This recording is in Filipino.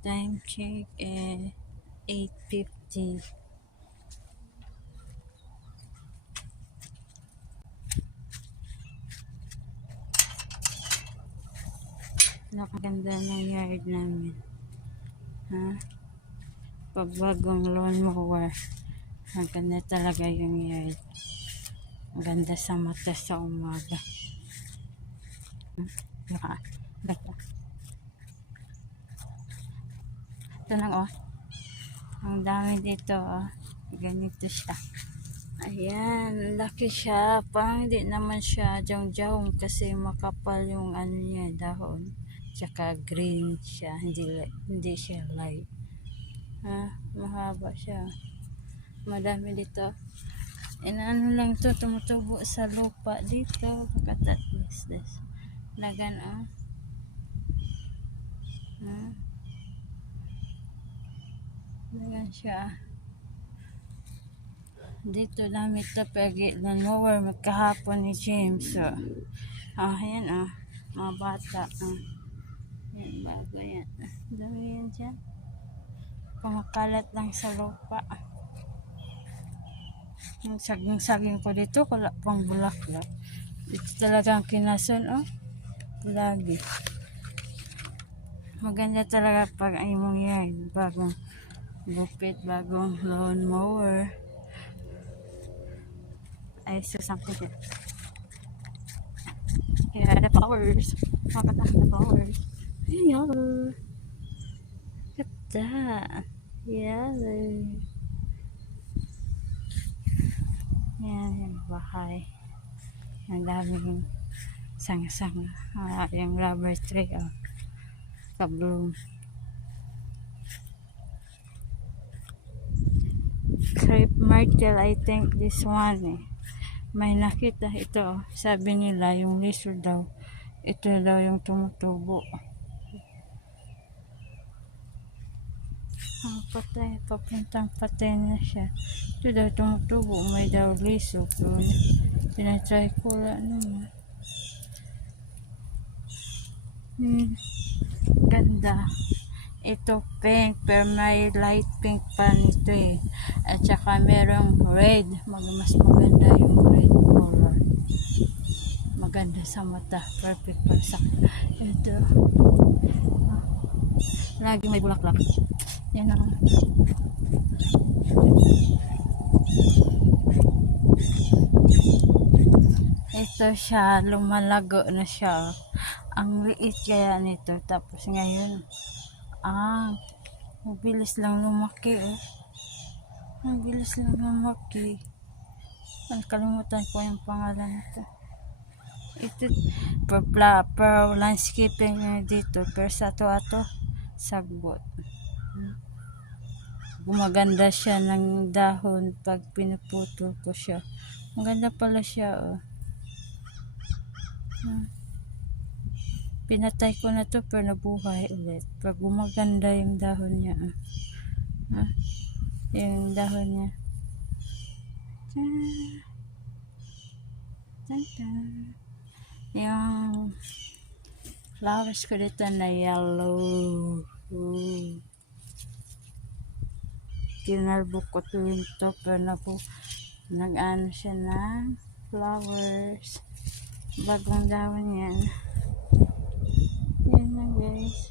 Time check is 8:50. Napakaganda ng yard namin. Ha? Pag bagong lawnmower, maganda talaga yung yard. Maganda sa mata sa umaga. Baka, baka. Ito lang oh. Ang dami dito oh. Ganito siya. Ayan, laki siya. Parang hindi naman siya jawng-jawng kasi makapal yung ano niya, dahon. Tsaka green siya, hindi siya light. Ha, mahaba siya. Madami dito. Inaano lang to, tumutubo sa lupa dito. Pagkatatlis this. Na gano'n. Nagan siya. Dito dami ito pagi lawnmower magkahapon ni James. So, ayan mga bata. Yan, bago yan. Dami yan dyan. Kumakalat lang sa lupa. Yung saging-saging ko dito, wala pang bulaklak. Ito talagang kinason, oh. Lagi. Maganda talaga pag ay mong yan. Bagong gupit, bagong lawnmower. Ay, susang ko dyan. Here are the flowers. Makata the flowers. Yellow. Look at that. Yellow. Yan, yung bahay. Ang daming sanga-sanga. Yung rubber tree, oh. Kabloom. Crepe myrtle, I think this one eh. May nakita ito. Sabi nila, yung lizard daw. Ito daw yung tumutubo. Patay. Papuntang patay na siya. Ito daw tumutubo. May daw lizard doon. Tinatry ko lang naman. Ganda. Ito pink, pero may light pink pa nito eh. At saka merong red. Mas maganda yung red color. Maganda sa mata. Perfect para sa ito. Lagi may bulaklak. Yan ang ito siya, lumalago na siya. Ang liit kaya nito. Tapos ngayon, mabilis lang lumaki eh. Mabilis lang lumaki. Kalimutan ko yung pangalan nito. Ito, per landscaping dito. Per sa ato sagbot. Gumaganda siya ng dahon pag pinuputol ko siya. Maganda pala siya oh. Pinatay ko na to pero nabuhay ulit. Pag gumaganda yung dahon niya. Yung dahon niya. Yung flowers ko dito na yellow. Kinalbok ko to pero nag-ano siya ng flowers. Bagong dahon yan. Yan na guys.